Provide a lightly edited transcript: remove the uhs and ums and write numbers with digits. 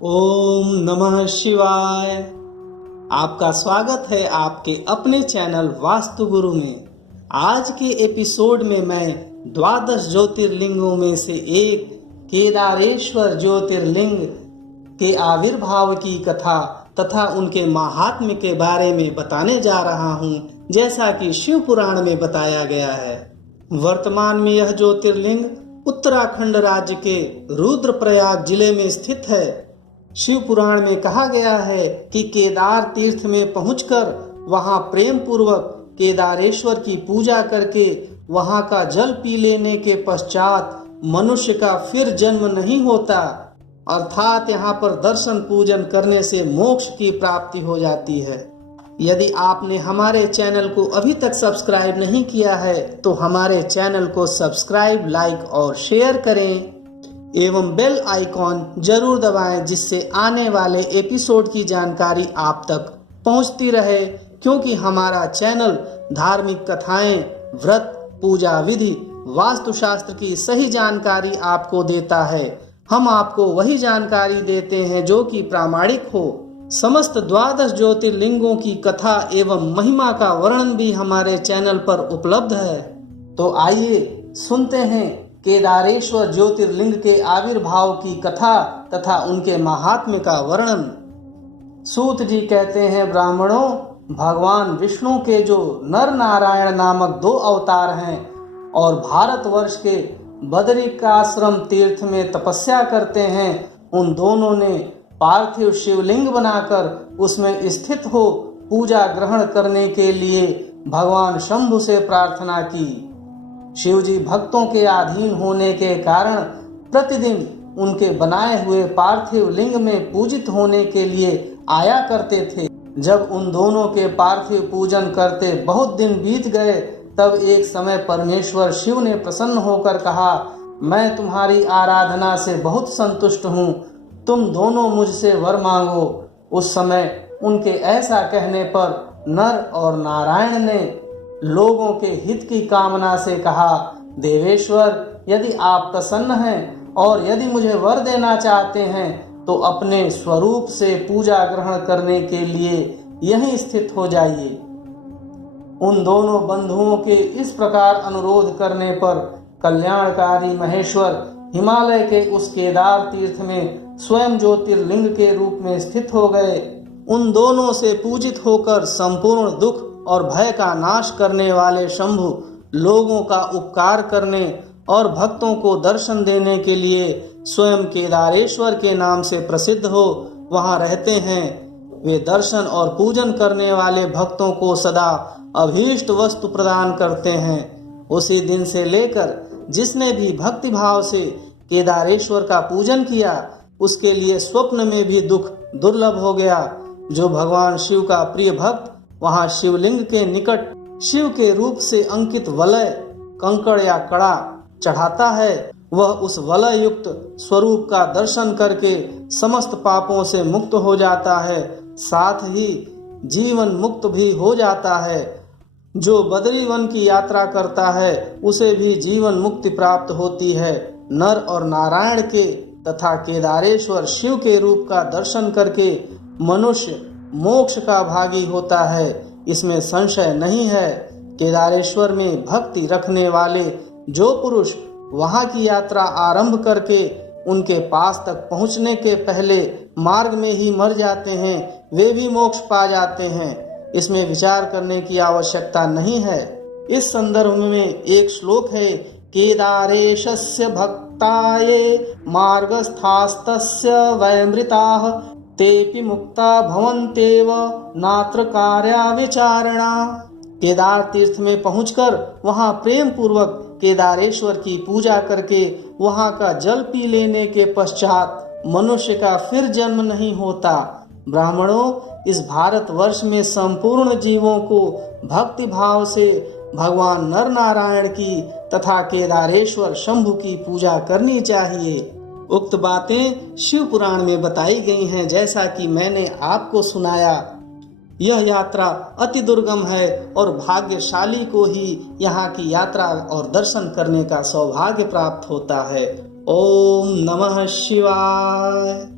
ओम नमः शिवाय। आपका स्वागत है आपके अपने चैनल वास्तु गुरु में। आज के एपिसोड में मैं 12 ज्योतिर्लिंगों में से एक केदारेश्वर ज्योतिर्लिंग के आविर्भाव की कथा तथा उनके महात्म्य के बारे में बताने जा रहा हूँ, जैसा कि शिव पुराण में बताया गया है। वर्तमान में यह ज्योतिर्लिंग उत्तराखंड राज्य के रुद्रप्रयाग जिले में स्थित है। शिव पुराण में कहा गया है कि केदार तीर्थ में पहुंचकर वहां प्रेम पूर्वक केदारेश्वर की पूजा करके वहां का जल पी लेने के पश्चात मनुष्य का फिर जन्म नहीं होता, अर्थात यहाँ पर दर्शन पूजन करने से मोक्ष की प्राप्ति हो जाती है। यदि आपने हमारे चैनल को अभी तक सब्सक्राइब नहीं किया है तो हमारे चैनल को सब्सक्राइब, लाइक और शेयर करें एवं बेल आइकॉन जरूर दबाएं, जिससे आने वाले एपिसोड की जानकारी आप तक पहुंचती रहे। क्योंकि हमारा चैनल धार्मिक कथाएं, व्रत, पूजा विधि, वास्तुशास्त्र की सही जानकारी आपको देता है। हम आपको वही जानकारी देते हैं जो कि प्रामाणिक हो। समस्त 12 ज्योतिर्लिंगों की कथा एवं महिमा का वर्णन भी हमारे चैनल पर उपलब्ध है। तो आइए सुनते हैं केदारेश्वर ज्योतिर्लिंग के आविर्भाव की कथा तथा उनके महात्म्य का वर्णन। सूत जी कहते हैं, ब्राह्मणों, भगवान विष्णु के जो नर नारायण नामक 2 अवतार हैं और भारतवर्ष के बदरिकाश्रम तीर्थ में तपस्या करते हैं, उन दोनों ने पार्थिव शिवलिंग बनाकर उसमें स्थित हो पूजा ग्रहण करने के लिए भगवान शंभु से प्रार्थना की। शिव जी भक्तों के अधीन होने के कारण प्रतिदिन उनके बनाए हुए पार्थिव लिंग में पूजित होने के लिए आया करते थे। जब उन दोनों के पार्थिव पूजन करते बहुत दिन बीत गए, तब एक समय परमेश्वर शिव ने प्रसन्न होकर कहा, मैं तुम्हारी आराधना से बहुत संतुष्ट हूँ, तुम दोनों मुझसे वर मांगो। उस समय उनके ऐसा कहने पर नर और नारायण ने लोगों के हित की कामना से कहा, देवेश्वर, यदि आप प्रसन्न हैं और यदि मुझे वर देना चाहते हैं तो अपने स्वरूप से पूजा ग्रहण करने के लिए यहीं स्थित हो जाइए। उन दोनों बंधुओं के इस प्रकार अनुरोध करने पर कल्याणकारी महेश्वर हिमालय के उस केदार तीर्थ में स्वयं ज्योतिर्लिंग के रूप में स्थित हो गए। उन दोनों से पूजित होकर संपूर्ण दुख और भय का नाश करने वाले शंभु लोगों का उपकार करने और भक्तों को दर्शन देने के लिए स्वयं केदारेश्वर के नाम से प्रसिद्ध हो वहां रहते हैं। वे दर्शन और पूजन करने वाले भक्तों को सदा अभीष्ट वस्तु प्रदान करते हैं। उसी दिन से लेकर जिसने भी भक्ति भाव से केदारेश्वर का पूजन किया, उसके लिए स्वप्न में भी दुख दुर्लभ हो गया। जो भगवान शिव का प्रिय भक्त वहां शिवलिंग के निकट शिव के रूप से अंकित वलय, कंकड़ या कड़ा चढ़ाता है, वह उस वलय युक्त स्वरूप का दर्शन करके समस्त पापों से मुक्त हो जाता है, साथ ही जीवन मुक्त भी हो जाता है। जो बद्रीवन की यात्रा करता है उसे भी जीवन मुक्ति प्राप्त होती है। नर और नारायण के तथा केदारेश्वर शिव के रूप का दर्शन करके मनुष्य मोक्ष का भागी होता है, इसमें संशय नहीं है। केदारेश्वर में भक्ति रखने वाले जो पुरुष वहां की यात्रा आरंभ करके उनके पास तक पहुंचने के पहले मार्ग में ही मर जाते हैं, वे भी मोक्ष पा जाते हैं। इसमें विचार करने की आवश्यकता नहीं है। इस संदर्भ में एक श्लोक है, केदारेशस्य भक्ताये मार्गस्थास्तस्य वैमृताः तेपि मुक्ता भवन्त्येव नात्र कार्या विचारणा। केदार तीर्थ में पहुंचकर वहां प्रेम पूर्वक केदारेश्वर की पूजा करके वहां का जल पी लेने के पश्चात मनुष्य का फिर जन्म नहीं होता। ब्राह्मणों, इस भारतवर्ष में संपूर्ण जीवों को भक्ति भाव से भगवान नर नारायण की तथा केदारेश्वर शंभु की पूजा करनी चाहिए। उक्त बातें शिव पुराण में बताई गई हैं, जैसा कि मैंने आपको सुनाया। यह यात्रा अति दुर्गम है और भाग्यशाली को ही यहाँ की यात्रा और दर्शन करने का सौभाग्य प्राप्त होता है। ओम नमः शिवाय।